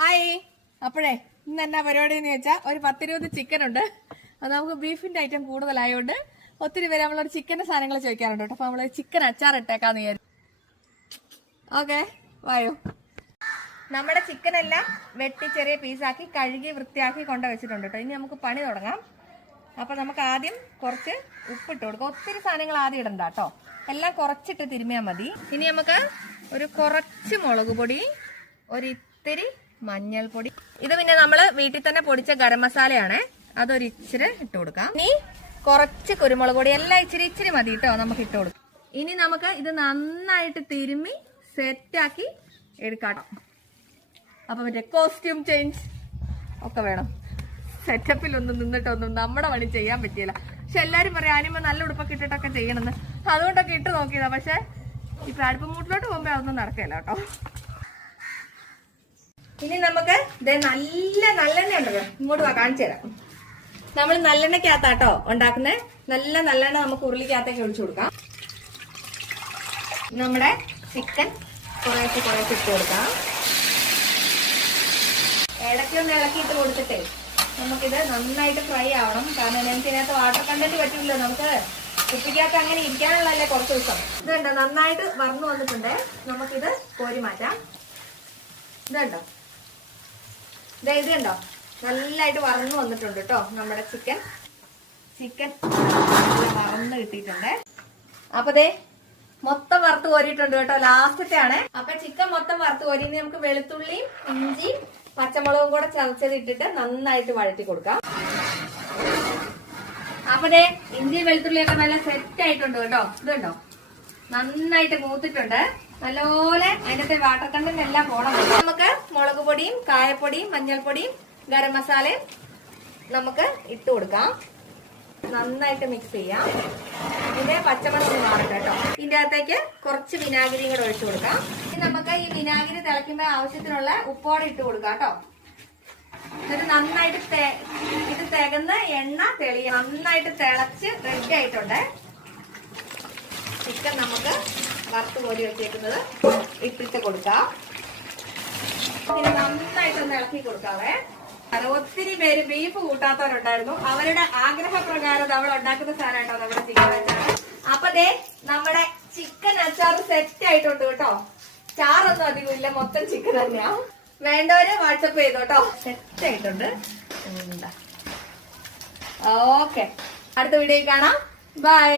Hi. അപ്പോഴേ ഇന്ന് എന്നാ പരിപാടി എന്ന് ചോദിച്ചാൽ ഒരു 10-20 ചിക്കൻ ഉണ്ട്. അത് നമുക്ക് ബീഫിന്റെ ഐറ്റം കൂടുതലായോണ്ട് ഒത്തിരി പേര് നമ്മളൊരു ചിക്കന്റെ സാധനങ്ങൾ ചോദിക്കാറുണ്ട് കേട്ടോ. അപ്പൊ നമ്മള് ചിക്കൻ അച്ചാർ ഇട്ടേക്കാന്ന് വിചാരിച്ചു. ഓക്കെ, വായോ. നമ്മുടെ ചിക്കൻ എല്ലാം വെട്ടി ചെറിയ പീസാക്കി കഴുകി വൃത്തിയാക്കി കൊണ്ടു വെച്ചിട്ടുണ്ട് കേട്ടോ. ഇനി നമുക്ക് പണി തുടങ്ങാം. അപ്പൊ നമുക്ക് ആദ്യം കുറച്ച് ഉപ്പിട്ട് കൊടുക്കാം. ഒത്തിരി സാധനങ്ങൾ ആദ്യം ഇടണ്ട കേട്ടോ, എല്ലാം കുറച്ചിട്ട് തിരുമിയാൽ മതി. ഇനി നമുക്ക് ഒരു കുറച്ച് മുളക് പൊടി, ഒരിത്തിരി മഞ്ഞൾപ്പൊടി, ഇത് പിന്നെ നമ്മള് വീട്ടിൽ തന്നെ പൊടിച്ച ഗരം മസാലയാണ്, അതൊരു ഇച്ചിരി ഇട്ട് കൊടുക്കാം. ഇനി കുറച്ച് കുരുമുളക് പൊടി, എല്ലാം ഇച്ചിരി ഇച്ചിരി മതി കേട്ടോ, നമുക്ക് ഇട്ട് കൊടുക്കാം. ഇനി നമുക്ക് ഇത് നന്നായിട്ട് തിരുമ്മി സെറ്റാക്കി എടുക്കാം. അപ്പൊ മറ്റേ കോസ്റ്റ്യൂം ചേഞ്ച് ഒക്കെ വേണം. സെറ്റപ്പിലൊന്നും നിന്നിട്ടൊന്നും നമ്മുടെ പണി ചെയ്യാൻ പറ്റിയില്ല. പക്ഷെ എല്ലാരും പറയാം ആനിമ നല്ല ഉടുപ്പൊക്കെ ഇട്ടിട്ടൊക്കെ ചെയ്യണമെന്ന്, അതുകൊണ്ടൊക്കെ ഇട്ട് നോക്കിയതാ. പക്ഷെ ഇപ്പൊ അടുപ്പ് മൂട്ടിലോട്ട് പോകുമ്പോ അതൊന്നും നടക്കില്ല കേട്ടോ. ഇനി നമുക്ക് നല്ല നല്ലെണ്ണ ഉണ്ടല്ലോ, ഇങ്ങോട്ട് വാ കാണിച്ചു തരാം. നമ്മൾ നല്ലെണ്ണക്കകത്താട്ടോ ഉണ്ടാക്കുന്നത്. നല്ലെണ്ണ നമുക്ക് ഉരുളിക്കകത്തേക്ക് ഒഴിച്ചു കൊടുക്കാം. നമ്മുടെ ചിക്കൻ കുറേശ്ശെ ഇട്ട് കൊടുക്കാം. ഇടയ്ക്കൊന്ന് ഇളക്കിയിട്ട് കൊടുത്തിട്ടേ നമുക്കിത് നന്നായിട്ട് ഫ്രൈ ആവണം. കാരണം ഞങ്ങൾക്ക് ഇതിനകത്ത് വാട്ടർ കണ്ടന്റ് പറ്റില്ലല്ലോ, നമുക്ക് കുപ്പിക്കകത്ത് അങ്ങനെ ഇരിക്കാനുള്ളതല്ലേ കുറച്ച് ദിവസം. ഇതുണ്ടോ നന്നായിട്ട് വറന്നു വന്നിട്ടുണ്ട്. നമുക്കിത് കോരി മാറ്റാം. ഇതുണ്ടോ, ഇത് കണ്ടോ നല്ലതായിട്ട് വറന്നു വന്നിട്ടുണ്ട് കേട്ടോ. നമ്മുടെ ചിക്കൻ വറന്ന് കിട്ടിയിട്ടുണ്ട്. അപ്പൊ ദേ മൊത്തം വറുത്ത് കോരിയിട്ടുണ്ട് കേട്ടോ, ലാസ്റ്റത്തെ ആണ്. അപ്പൊ ചിക്കൻ മൊത്തം വറുത്ത് കോരി. ഇനി നമുക്ക് വെളുത്തുള്ളിയും ഇഞ്ചിയും പച്ചമുളകും കൂടെ ചതച്ചത് ഇട്ടിട്ട് നന്നായിട്ട് വഴറ്റി കൊടുക്കാം. അപ്പൊ ദേ ഇഞ്ചി വെളുത്തുള്ളിയൊക്കെ നല്ല സെറ്റ് ആയിട്ടുണ്ട് കേട്ടോ. ഇതുണ്ടോ നന്നായിട്ട് മൂത്തിട്ടുണ്ട്. നല്ലപോലെ അതിനകത്തെ വാട്ടർ കണ്ടന്റ് എല്ലാം പോണം. നമുക്ക് മുളക് പൊടിയും കായപ്പൊടിയും മഞ്ഞൾപ്പൊടിയും ഗരം മസാലയും നമുക്ക് ഇട്ട് കൊടുക്കാം. നന്നായിട്ട് മിക്സ് ചെയ്യാം. ഇതിന്റെ പച്ചമണം മാറട്ടെ കേട്ടോ. ഇതിന്റെ അകത്തേക്ക് കുറച്ച് വിനാഗിരിയും കൂടെ ഒഴിച്ചു കൊടുക്കാം. ഇനി നമുക്ക് ഈ വിനാഗിരി തിളയ്ക്കുമ്പോൾ ആവശ്യത്തിനുള്ള ഉപ്പോടെ ഇട്ട് കൊടുക്കാം കേട്ടോ. എന്നിട്ട് നന്നായിട്ട് ഇത് തികന്ന് എണ്ണ തെളിയ നന്നായിട്ട് തിളച്ച് റെഡി ആയിട്ടുണ്ട്. ചിക്കൻ നമുക്ക് വറുത്ത് കോരി വെച്ചേക്കുന്നത് ഇട്ടിട്ട് കൊടുക്കാം. ഇനി നന്നായിട്ടൊന്ന് ഇളക്കി കൊടുക്കാവേ. ഒത്തിരി പേര് ബീഫ് കൂട്ടാത്തവരുണ്ടായിരുന്നു. അവരുടെ ആഗ്രഹപ്രകാരം നമ്മൾ ഉണ്ടാക്കുന്ന സാധനമായിട്ടോ നമ്മുടെ ചിക്കൻ അച്ചാർ. അപ്പൊ ദേ നമ്മുടെ ചിക്കൻ അച്ചാർ സെറ്റ് ആയിട്ടുണ്ട് കേട്ടോ. ചാറൊന്നും അധികം ഇല്ല, മൊത്തം ചിക്കൻ തന്നെയാ. വേണ്ടവര് വാട്സപ്പ് ചെയ്തോട്ടോ. സെറ്റ് ആയിട്ടുണ്ട്. ഓക്കെ, അടുത്ത വീഡിയോയിൽ കാണാം. ബൈ.